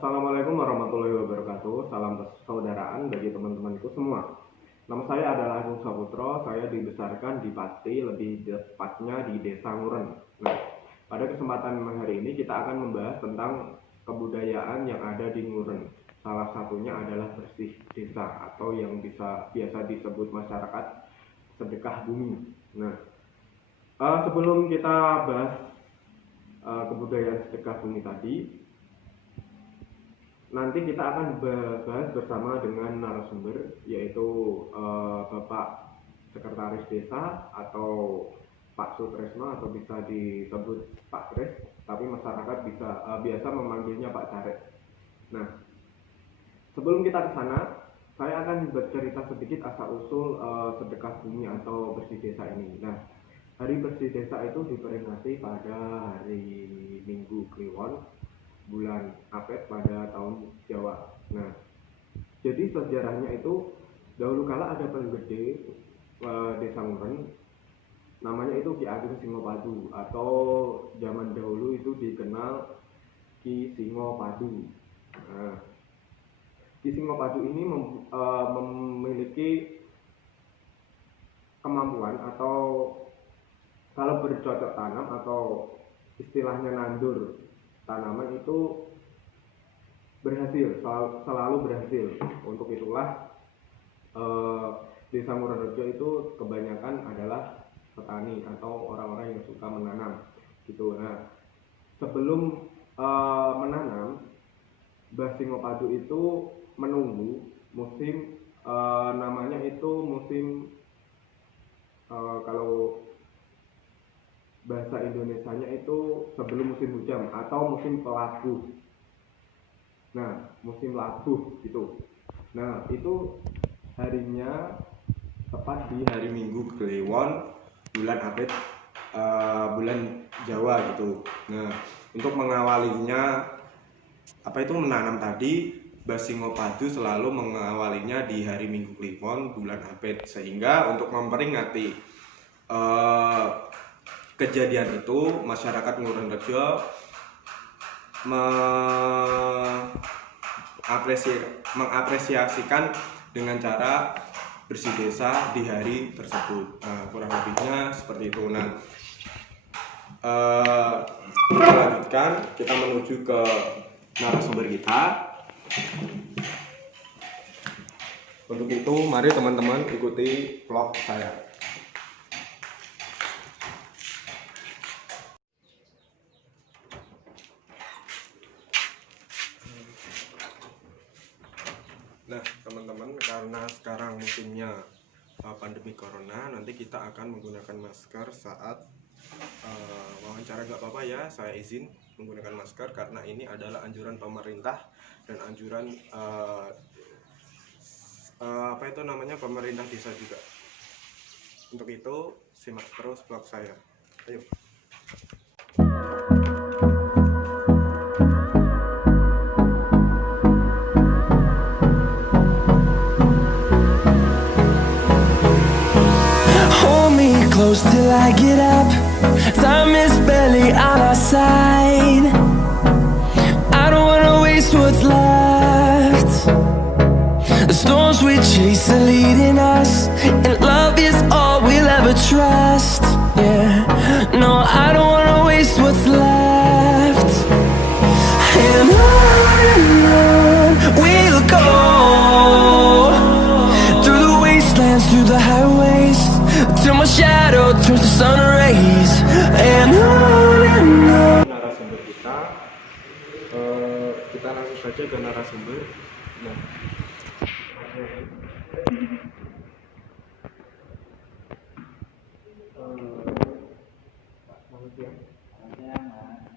Assalamualaikum warahmatullahi wabarakatuh. Salam persaudaraan bagi teman-temanku semua. Nama saya adalah Agung Saputro. Saya dibesarkan di Pati, lebih tepatnya di Desa Nguren. Nah, pada kesempatan hari ini kita akan membahas tentang kebudayaan yang ada di Nguren. Salah satunya adalah bersih desa atau yang biasa disebut masyarakat sedekah bumi. Nah, sebelum kita bahas kebudayaan sedekah bumi tadi, nanti kita akan bahas bersama dengan narasumber, yaitu Bapak Sekretaris Desa atau Pak Sutresno, atau bisa disebut Pak Kres, tapi masyarakat biasa memanggilnya Pak Caret. Nah, sebelum kita ke sana, saya akan bercerita sedikit asal-usul sedekah bumi atau bersih desa ini. Nah, hari bersih desa itu diperingati pada hari Minggu Kliwon, bulan Apet pada tahun Jawa. Nah, jadi sejarahnya itu dahulu kala ada penggede Desa Nguren, namanya itu Ki Ageng Singopadu, atau zaman dahulu itu dikenal Ki Singopadu. Nah, Ki Singopadu ini memiliki kemampuan, atau kalau bercocok tanam atau istilahnya nandur tanaman itu berhasil, selalu berhasil. Untuk itulah Desa Ngurenrejo itu kebanyakan adalah petani atau orang-orang yang suka menanam gitu. Nah, sebelum menanam, Mbah Singopadu itu menunggu musim, namanya itu musim, kalau bahasa Indonesianya itu sebelum musim hujan atau musim pelabuh. Nah, musim labuh gitu. Nah, itu harinya tepat di hari Minggu Kliwon, bulan Apit, bulan Jawa gitu. Nah, untuk mengawalinya menanam tadi, Mbah Singopadu selalu mengawalinya di hari Minggu Kliwon, bulan Apit, sehingga untuk memperingati kejadian itu, masyarakat Ngurenrejo mengapresiasikan dengan cara bersih desa di hari tersebut. Nah, kurang lebihnya seperti itu. Nah, kita lanjutkan, kita menuju ke narasumber kita. Untuk itu, mari teman-teman ikuti vlog saya. Nah, teman-teman, karena sekarang musimnya pandemi corona, nanti kita akan menggunakan masker saat wawancara. Gak apa-apa ya, saya izin menggunakan masker karena ini adalah anjuran pemerintah dan anjuran pemerintah desa juga. Untuk itu, simak terus vlog saya. Ayo. Close till I get up. Time is barely on our side. I don't wanna waste what's left. The storms we chase are leading us, and love is all we'll ever trust. Yeah, no, I don't wanna waste what's left. And on we'll go, through the wastelands, through the highways, till my shadow turns to sun rays. And on. Narasumber kita langsung saja ke narasumber. Nah, selamat siang.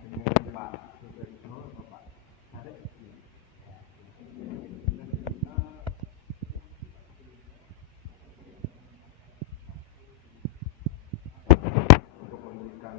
Dengan Pak Sutresno atau Pak Caret. Untuk memberikan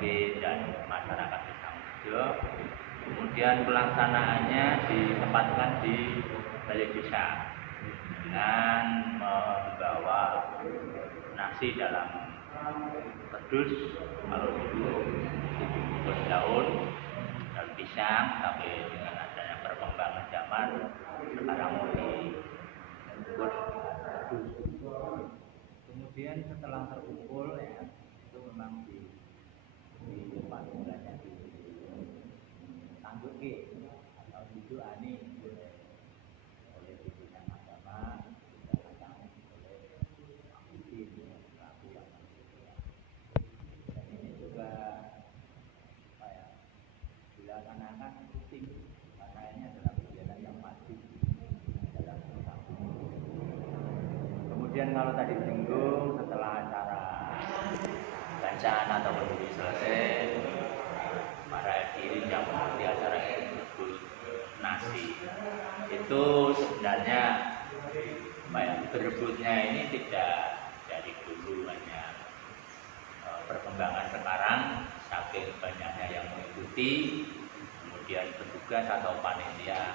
RT dan masyarakat Desa Morejo. Kemudian pelaksanaannya ditempatkan di balai desa dengan membawa nasi dalam kerdus, kalau dulu 7 daun pisang, tapi dengan adanya perkembangan zaman sekarang mau dibungkus kardus. Kemudian setelah terkumpul ya, itu memang di tempat mulanya di tangguki atau didoani oleh pimpinan agama, kadang oleh pemimpin pelaku agama. Dan ini juga dilaksanakan rutin karena ini adalah kegiatan yang maju dalam bersama. Kemudian kalau tadi disinggung setelah acara bacaan atau berdiri selesai, para hadirin yang mengikuti acara itu nasi itu sebenarnya berebutnya ini tidak dari dulu, hanya perkembangan sekarang saking banyaknya yang mengikuti, kemudian petugas atau panitia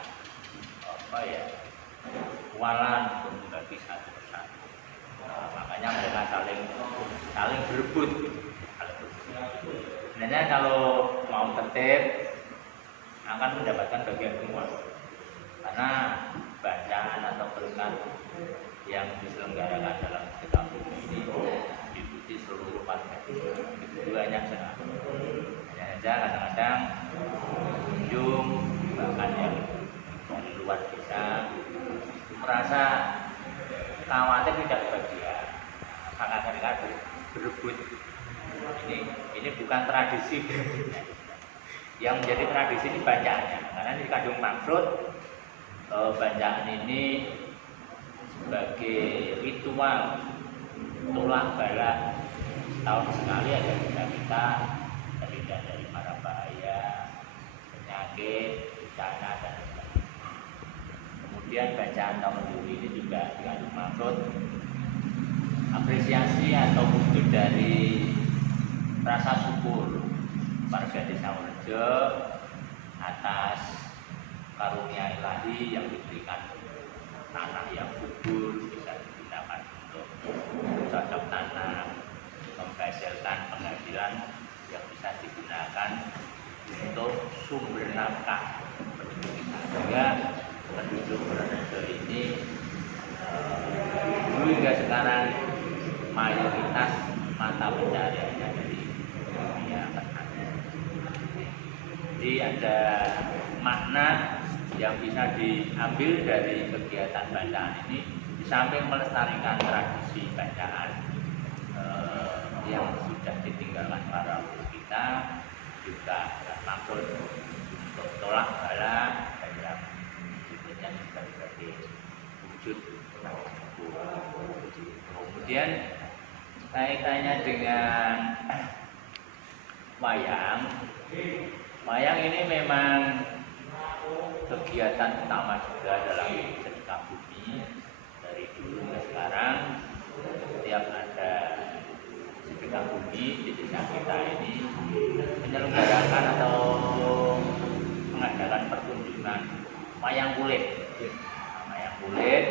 kualan untuk membagi satu persatu. Makanya mereka saling berebut. Sebenarnya kalau mau tertib akan mendapatkan bagian semua, karena bacaan atau berkat yang diselenggarakan dalam kitab ini diikuti seluruh warga. Itu banyak sekali. Hanya saja kadang-kadang kunjung bahkan yang dari luar desa merasa khawatir tidak kebagian, sangat berebut. Ini bukan tradisi. Yang menjadi tradisi ini bacaannya, karena ini dikandung maksud bacaan ini sebagai ritual tolak bala tahun sekali agar kita terhindar dari mara bahaya, penyakit, bencana dan sebagainya. Kemudian bacaan tahun baru ini juga dikandung maksud apresiasi atau wujud dari rasa syukur warga Desa Morejo atas karunia ilahi yang diberikan tanah yang subur, bisa digunakan untuk cocok tanam, menghasilkan penghasilan yang bisa digunakan untuk sumber nafkah sehingga penduduk Morejo ini dulu hingga sekarang mayoritas mata pencariannya dari dunia pertanian. Jadi ada makna yang bisa diambil dari kegiatan bacaan ini, di samping melestarikan tradisi bacaan yang sudah ditinggalkan para guru kita, juga maksud untuk tolak bala dan yang berikutnya juga sebagai wujud. Kemudian kaitannya dengan wayang ini memang kegiatan utama juga dalam sedekah bumi dari dulu ke sekarang. Setiap ada sedekah bumi di desa kita ini menyelenggarakan atau mengadakan pertunjukan wayang kulit. Wayang kulit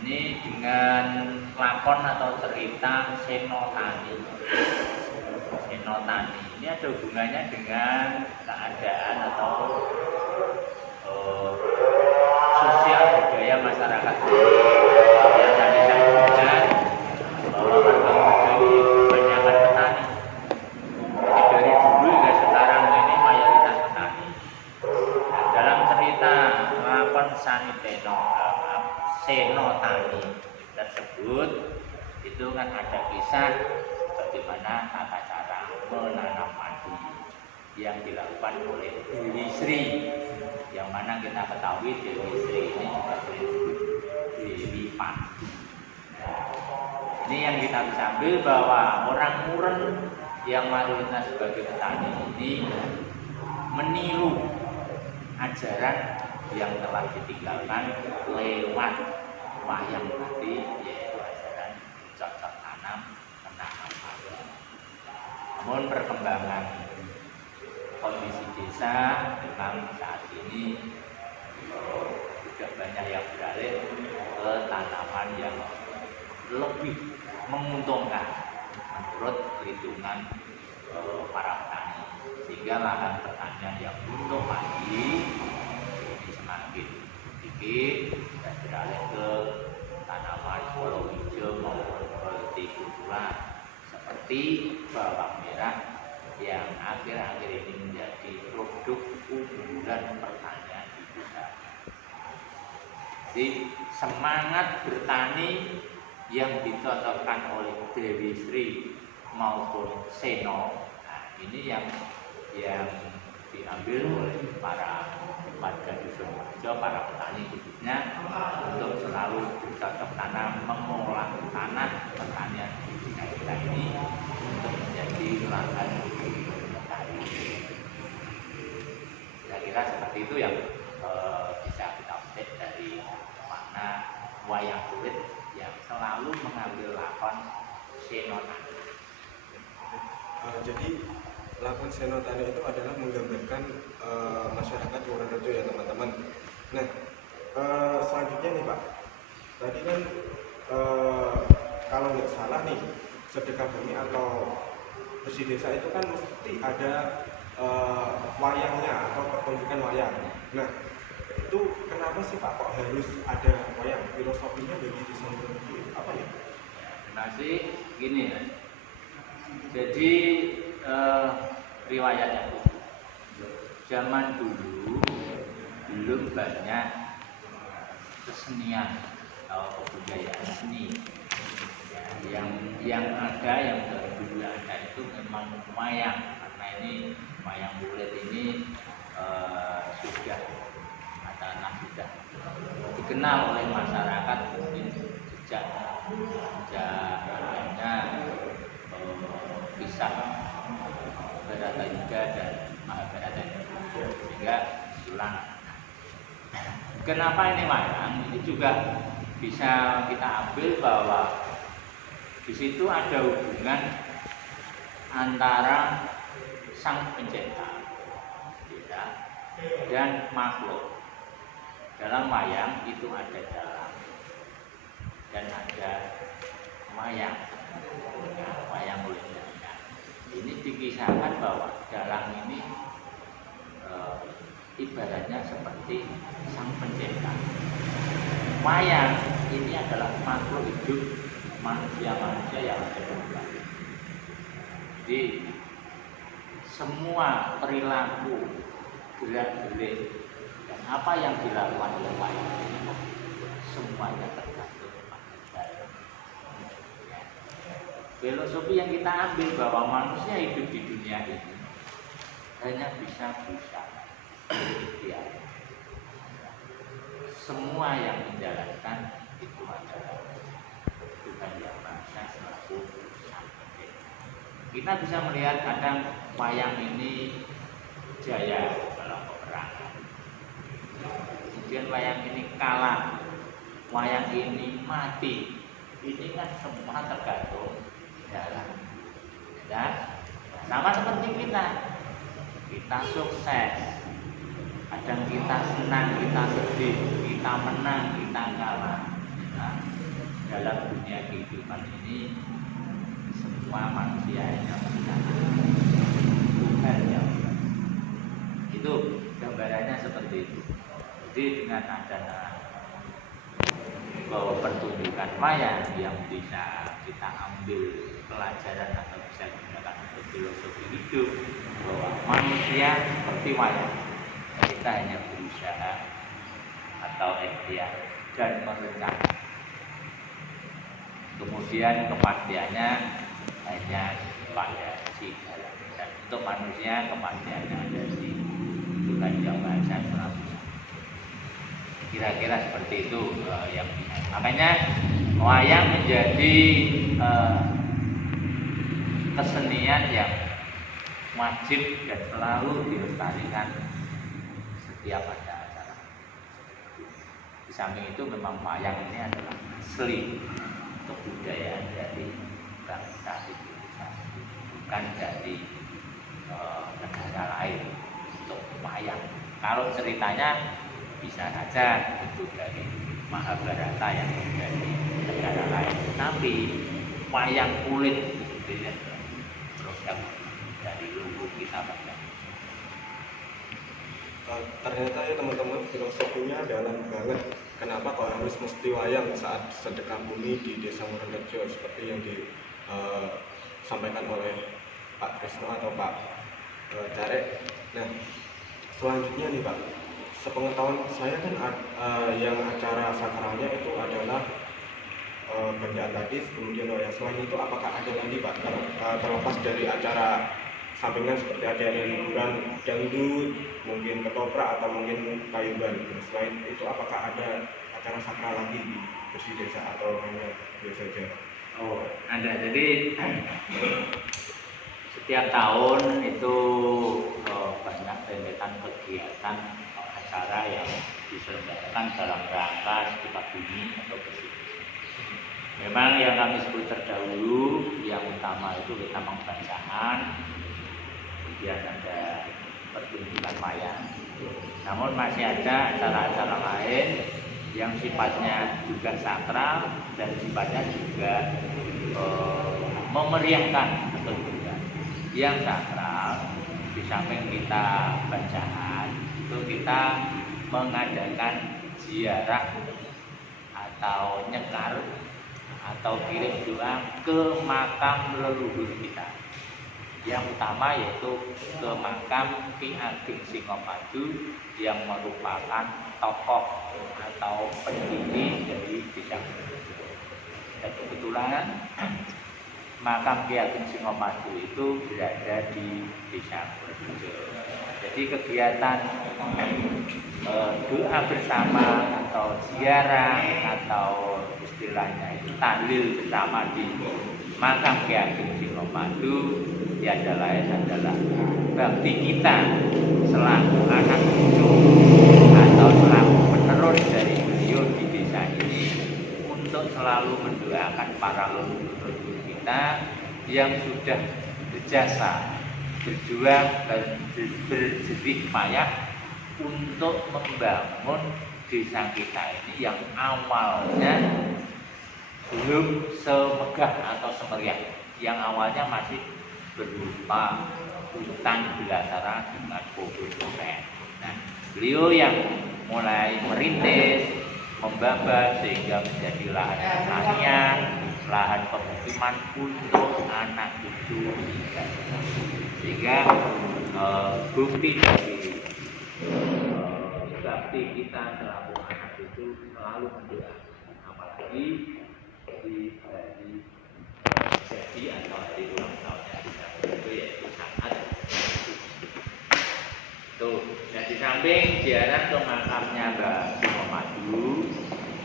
ini dengan lakon atau cerita Senotani. Senotani ini ada hubungannya dengan keadaan atau sosial budaya masyarakat yang tadi saya sebutkan bahwa warga Morejo ini kebanyakan petani. Dari dulu hingga sekarang ini mayoritas petani. Dalam cerita lakon Senotani tersebut itu kan ada kisah bagaimana tata cara menanam padi yang dilakukan oleh Dewi Sri, yang mana kita ketahui Dewi Sri ini juga disebut Dewi Padi. Ini yang kita bisa ambil bahwa orang Muren yang mayoritas sebagai petani ini meniru ajaran yang telah ditinggalkan lewat wayang tadi, yaitu ajaran cocok tanam menanam padi. Namun perkembangan rasa memang saat ini sudah banyak yang beralih ke tanaman yang lebih menguntungkan menurut perhitungan para petani, sehingga lahan pertanian yang untuk padi ini semakin sedikit dan beralih ke tanaman walau hijau maupun hortikultura seperti bawang merah yang akhir-akhir ini menjadi produk unggulan pertanian di desa. Jadi semangat bertani yang dicocokkan oleh Dewi Sri maupun Seno, nah ini yang diambil oleh para warga dusun Mojo, para petani khususnya, untuk selalu bercocok tanam, mengolah tanah pertanian di desa kita ini untuk menjadi lahan petani. Saya kira seperti itu yang bisa kita update dari makna wayang kulit yang selalu mengambil lakon senotani. Jadi lakon senotani itu adalah menggambarkan masyarakat Wonorejo ya teman-teman. Nah, selanjutnya nih Pak, tadi kan kalau nggak salah nih sedekah bumi atau bersih desa itu kan mesti ada wayangnya atau pertunjukan wayang. Nah, itu kenapa sih Pak kok harus ada wayang? Filosofinya bagi desa itu apa ya? Masih gini ya. Jadi riwayatnya itu zaman dulu belum banyak kesenian atau kebudayaan seni. Ya, yang ada yang dulu ada itu memang wayang, karena ini wayang kulit ini sudah sudah dikenal oleh masyarakat mungkin sejak adanya kisah Baratayuda dan Mahabharata, sehingga ulang. Kenapa ini wayang? Ini juga bisa kita ambil bahwa di situ ada hubungan antara sang pencipta dan makhluk. Dalam wayang itu ada dalang dan ada wayang, wayang kulitnya. Ini dikisahkan bahwa dalang ini ibaratnya seperti sang pencipta. Wayang ini adalah makhluk hidup manusia-manusia yang ada di dalam. Jadi semua perilaku, gerak-gerik, dan apa yang dilakukan oleh wayang ini semuanya tergantung pada dalang. Filosofi yang kita ambil bahwa manusia hidup di dunia ini hanya bisa berusaha, berikhtiar. Semua yang menjalankan itu adalah Tuhan Yang Maha Esa selaku Sang Pencipta. Kita bisa melihat kadang wayang ini jaya dalam peperangan, kemudian wayang ini kalah, wayang ini mati. Ini kan semua tergantung dalang. Ya, sama seperti kita sukses, kadang kita senang, kita sedih, kita menang, kita kalah. Nah, dalam dunia kehidupan ini semua manusia hanya mencari Tuhan yang itu gambarannya seperti itu. Jadi dengan adanya bahwa pertunjukan wayang yang bisa kita ambil pelajaran atau bisa digunakan untuk filosofi hidup, bahwa manusia seperti wayang, kita hanya berusaha atau ikhtiar dan merencana. Kemudian kepastiannya hanya pada si dalang, dan untuk manusia kepastiannya ada si Tuhan Yang Maha Esa selalu. Kira-kira seperti itu yang bisa. Makanya wayang menjadi kesenian yang wajib dan selalu dilestarikan setiap ada acara. Di samping itu memang wayang ini adalah asli kebudayaan dari bangsa Indonesia, bukan dari negara lain. untuk wayang. Kalau ceritanya bisa saja itu dari Mahabharata yang dari negara lain, tapi wayang kulit itu ya produk dari luhur kita banyak. Ternyata ya teman-teman, filosofinya dalam banget. Kenapa kok harus mesti wayang saat sedekah bumi di Desa Muronrejo seperti yang disampaikan oleh Pak Tresno atau Pak Carek. Nah, selanjutnya nih Pak, sepengetahuan saya kan yang acara sakralnya itu adalah bendaan tadi, kemudian wayang. Selain itu apakah ada lagi Pak, terlepas dari acara sampingan seperti ada hiburan dangdut, mungkin ketoprak atau mungkin payungan? Selain itu apakah ada acara sakral lagi di Bersih Desa atau hanya biasa saja? Oh, ada. Jadi setiap tahun itu banyak rentetan kegiatan acara yang diselenggarakan dalam rangka sedekah bumi atau bersih. Memang yang kami sebut terdahulu, yang utama itu kita membacaan, kemudian ada pertunjukan wayang. Namun masih ada acara-acara lain yang sifatnya juga sakral dan sifatnya juga memeriahkan pertunjukan. Yang sakral, di samping kita bacaan, itu kita mengadakan ziarah atau nyekar atau kirim doa ke makam leluhur kita. Yang utama yaitu ke makam Ki Ageng Singopadu yang merupakan tokoh atau pendiri dari desa. Dan kebetulan makam Ki Ageng Singopadu itu berada di Desa Muronrejo. Jadi kegiatan doa bersama atau ziarah atau istilahnya itu tahlil bersama di makam Ki Ageng Singopadu tiada lain adalah bakti kita selaku anak cucu atau selaku penerus dari beliau di desa ini untuk selalu mendoakan para leluhur kita yang sudah berjasa, berjuang dan berjerih payah untuk membangun desa kita ini yang awalnya belum semegah atau semeriah, yang awalnya masih berupa hutan belantara dengan pohon kopi. Nah, beliau yang mulai merintis, membabas sehingga menjadi lahan pertanian, lahan pemukiman untuk anak cucu kita. Sehingga bukti dari bakti kita selaku anak cucu selalu mendoakan, apalagi di hari jadi atau hari ulang tahunnya kita itu yaitu sangat tuh. Dan di samping ziarah ke makamnya Mbak Singopadu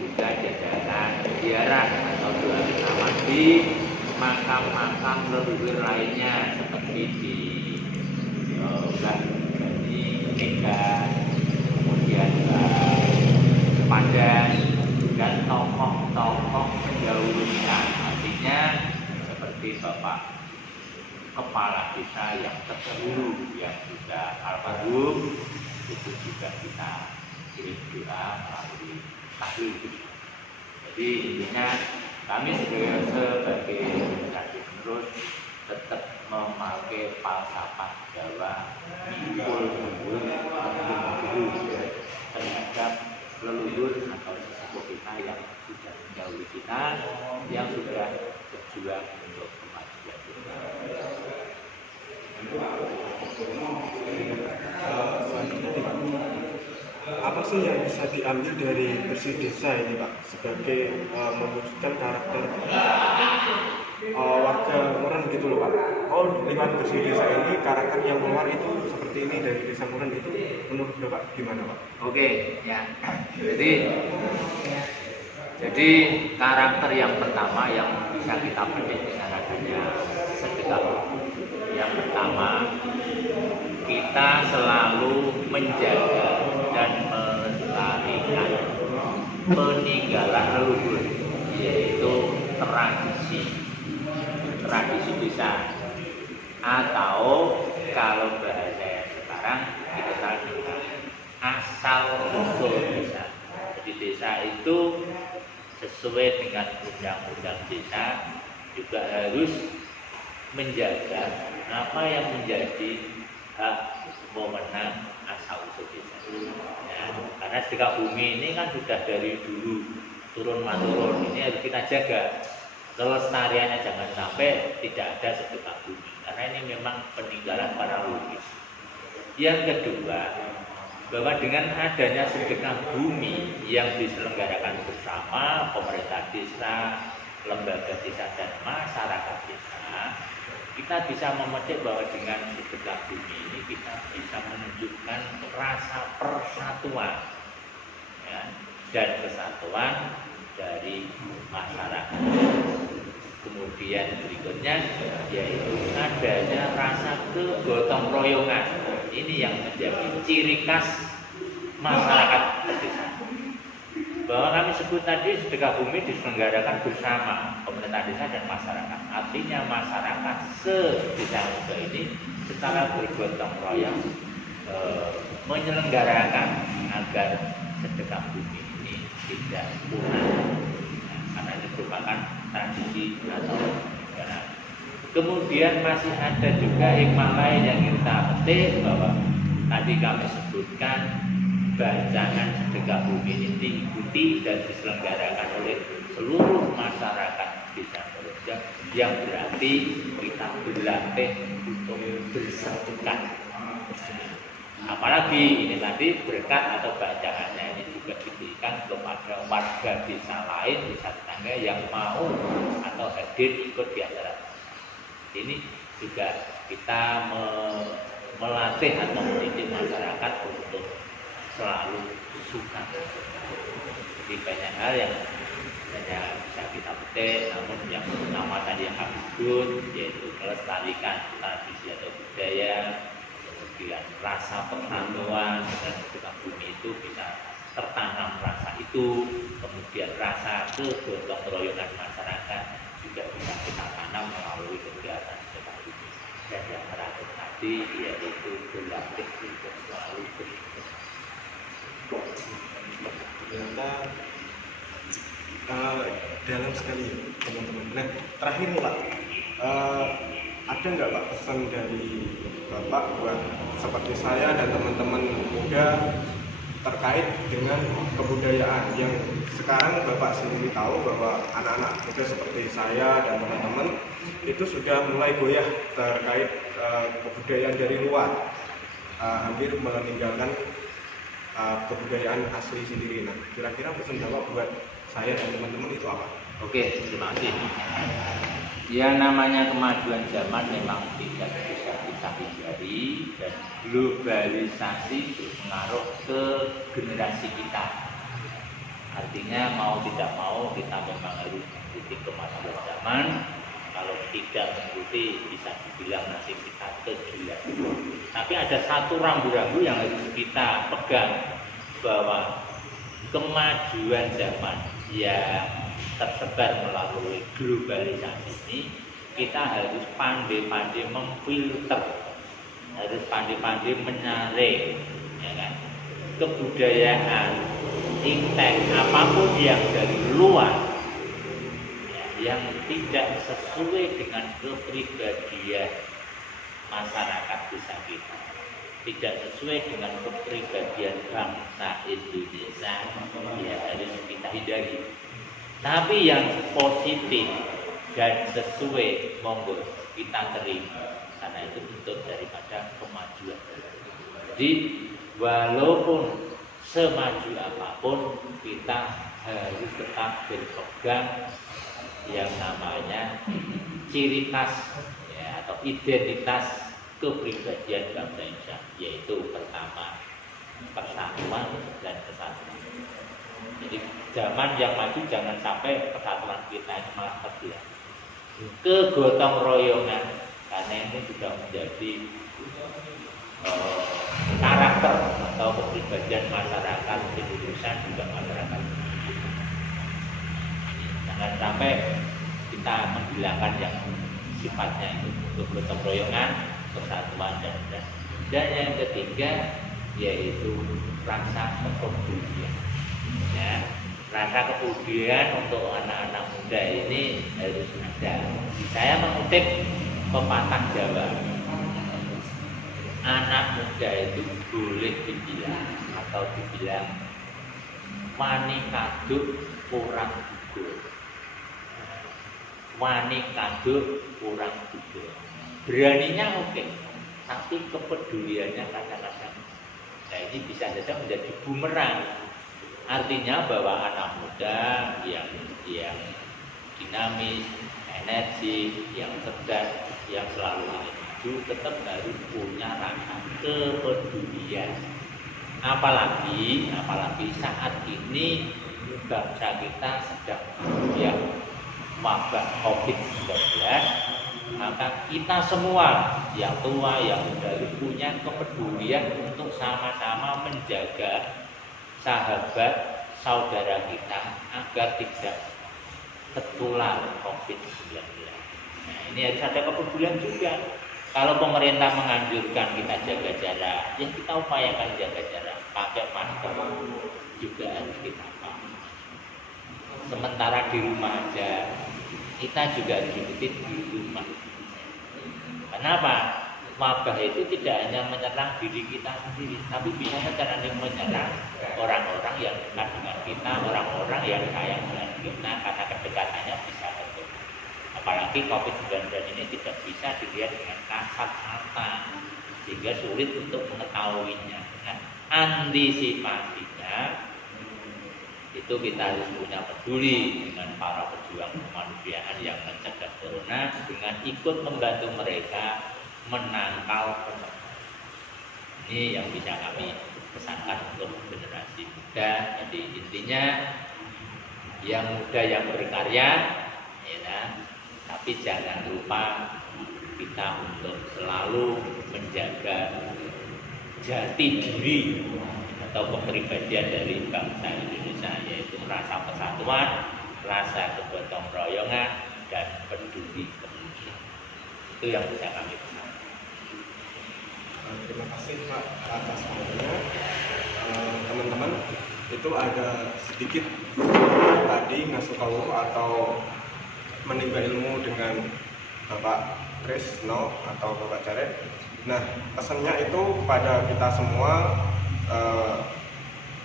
juga jajaran ziarah atau doa bersama di makam-makam leluhur lainnya seperti di Bani Medan, kemudian Padan, dan tokoh-tokoh pendahulu kita. Artinya seperti Bapak Kepala Desa yang terdahulu yang sudah almarhum, itu juga kita kirim doa melalui tahlil. Jadi intinya kami sebagai generasi penerus tetap memakai falsafah Jawa mikul mundur terhadap leluhur atau sesepuh kita yang sudah mendahului kita, yang sudah berjuang untuk kemajuan kita. Apa sih yang bisa diambil dari Bersih Desa ini Pak sebagai mewujudkan karakter warga Muron gitu loh Pak? Oh, lewat Bersih Desa ini karakter yang keluar itu seperti ini dari Desa Muron, itu menurut Bapak gimana Pak? Oke, ya. Jadi karakter yang pertama yang bisa kita petik dengan adanya sedekah. Yang pertama, kita selalu menjaga dan melestarikan peninggalan leluhur, yaitu tradisi desa, atau kalau bahasa sekarang kita asal usul desa. Jadi desa itu sesuai dengan undang-undang desa juga harus menjaga apa yang menjadi hak wewenang asal usul desa. Ya, karena sedekah bumi ini kan sudah dari dulu turun menurun, ini harus kita jaga kelestariannya, jangan sampai tidak ada sedekah bumi karena ini memang peninggalan para leluhur. Yang kedua, bahwa dengan adanya sedekah bumi yang diselenggarakan bersama pemerintah desa, lembaga desa dan masyarakat desa, kita bisa memetik bahwa dengan sedekah bumi ini kita bisa menunjukkan rasa persatuan ya, dan kesatuan dari masyarakat. Kemudian berikutnya yaitu adanya rasa kegotong royongan. Ini yang menjadi ciri khas masyarakat desa. Bahwa kami sebut tadi sedekah bumi diselenggarakan bersama pemerintah desa dan masyarakat. Artinya masyarakat se-desa Muda ini secara bergotong royong menyelenggarakan agar sedekah bumi ini tidak punah. Karena ini merupakan tradisi atau negara. Kemudian masih ada juga hikmah lain yang kita petik bahwa tadi kami sebutkan bacaan sedekah bumi ini diikuti dan diselenggarakan oleh seluruh masyarakat desa Muda, yang berarti kita berlatih untuk bersatukan. Apalagi ini tadi berkat atau bacaannya ini juga diberikan kepada warga desa lain, desa tetangga yang mau atau hadir ikut di acara. Ini juga kita melatih atau mendidik masyarakat untuk selalu suka. Jadi banyak hal yang hanya bisa kita petik, namun yang utama tadi yang kami sebut yaitu melestarikan tradisi atau budaya, kemudian rasa persatuan dan sedekah bumi itu bisa tertanam rasa itu, kemudian rasa kegotong royongan masyarakat juga bisa kita tanam melalui kegiatan sedekah bumi. Dan yang terakhir tadi yaitu berlatih untuk selalu bersyukur. Ternyata dalam sekali ya teman-teman. Nah terakhir nih Pak, ada nggak Pak pesan dari Bapak buat seperti saya dan teman-teman muda terkait dengan kebudayaan yang sekarang Bapak sendiri tahu bahwa anak-anak muda seperti saya dan teman-teman itu sudah mulai goyah terkait kebudayaan dari luar, hampir meninggalkan kebudayaan asli sendiri. Nah, kira-kira pesan Bapak buat saya dan teman-teman itu apa? Oke, terima kasih. Yang namanya kemajuan zaman memang tidak bisa kita hindari dan globalisasi berpengaruh ke generasi kita. Artinya mau tidak mau kita memang harus mengikuti kemajuan zaman. Kalau tidak mengikuti bisa dibilang nasib kita kegilaan. Tapi ada satu rambu-rambu yang harus kita pegang, bahwa kemajuan zaman yang tersebar melalui globalisasi ini kita harus pandai-pandai memfilter, harus pandai-pandai menyaring, ya kan? Kebudayaan, intek apapun yang dari luar, ya, yang tidak sesuai dengan kepribadian masyarakat desa kita, tidak sesuai dengan kepribadian bangsa Indonesia, ya harus kita hindari. Tapi yang positif dan sesuai monggo kita terima, karena itu bentuk daripada kemajuan. Jadi walaupun semaju apapun kita harus tetap berpegang yang namanya ciri khas ya, atau identitas kepribadian bangsa Indonesia, yaitu pertama persatuan dan kesatuan. Jadi zaman yang maju jangan sampai persatuan kita ini malah terbelah. Kegotong royongan, karena ini sudah menjadi karakter atau kepribadian masyarakat Indonesia, juga masyarakat. Jangan sampai kita menghilangkan yang sifatnya itu kegotong royongan, persatuan dan yang ketiga yaitu rasa kepedulian. Ya, rasa kepedulian untuk anak-anak muda ini harus ada. Saya mengutip pepatah Jawa, anak muda itu boleh dibilang atau dibilang wani kaduk kurang gugur, wani kaduk kurang gugur. Beraninya oke, tapi kepeduliannya kadang-kadang, nah ini bisa saja menjadi bumerang. Artinya bahwa anak muda yang dinamis, energi, yang cerdas, yang selalu ingin maju, tetap harus punya rasa kepedulian. Apalagi saat ini bangsa kita sedang ya wabah COVID-19, maka kita semua yang tua, yang muda punya kepedulian untuk sama-sama menjaga sahabat saudara kita agar tidak tertular COVID-19. Nah, ini harus ada kepedulian juga. Kalau pemerintah menganjurkan kita jaga jarak, ya kita upayakan jaga jarak, pakai masker juga harus kita pakai. Sementara di rumah aja, kita juga harus disiplin di rumah. Kenapa? Wabah itu tidak hanya menyerang diri kita sendiri, tapi bisa menyerang orang-orang yang dekat dengan kita, orang-orang yang sayang dengan kita, karena kedekatannya bisa betul. Apalagi COVID-19 ini tidak bisa dilihat dengan kasat mata, sehingga sulit untuk mengetahuinya. Nah, antisipasinya itu kita harus punya peduli dengan para pejuang kemanusiaan yang mencegah corona dengan ikut membantu mereka menangkal corona. Ini yang bisa kami pesankan untuk generasi muda. Jadi intinya yang muda yang berkarya, ya, tapi jangan lupa kita untuk selalu menjaga jati diri atau kepribadian dari bangsa Indonesia, yaitu rasa persatuan, rasa kegotong royongan, dan peduli kemudian. Itu yang bisa kami pesankan. Terima kasih Pak atas waktunya. Teman-teman, itu ada sedikit tadi ngasih tahu atau menimba ilmu dengan Bapak Tresno atau Bapak Jared. Nah, pesannya itu pada kita semua,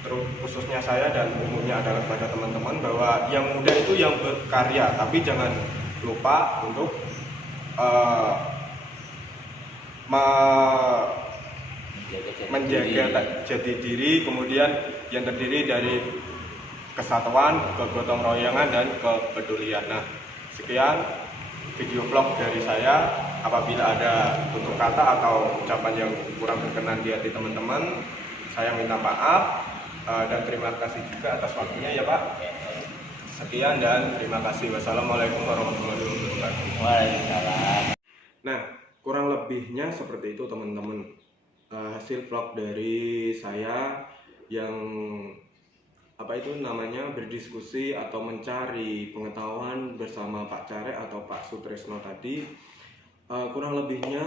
terus khususnya saya dan umumnya adalah kepada teman-teman, bahwa yang muda itu yang berkarya, tapi jangan lupa untuk menjaga jati diri, kemudian yang terdiri dari kesatuan, kegotong royongan, dan kepedulian. Nah, sekian video vlog dari saya. Apabila ada tutur kata atau ucapan yang kurang berkenan di hati teman-teman, saya minta maaf, dan terima kasih juga atas waktunya ya Pak. Sekian dan terima kasih. Wassalamualaikum warahmatullahi wabarakatuh. Waalaikumsalam. Nah, kurang lebihnya seperti itu teman-teman. Hasil vlog dari saya yang berdiskusi atau mencari pengetahuan bersama Pak Care atau Pak Sutresno tadi. Kurang lebihnya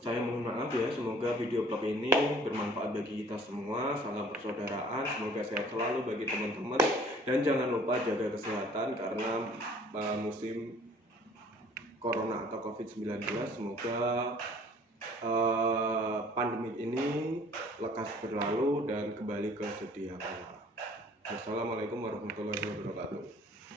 saya mohon maaf ya. Semoga video vlog ini bermanfaat bagi kita semua. Salam persaudaraan, semoga sehat selalu bagi teman-teman, dan jangan lupa jaga kesehatan karena musim Corona atau COVID-19. Semoga pandemi ini lekas berlalu dan kembali ke sedia kala. Wassalamualaikum warahmatullahi wabarakatuh.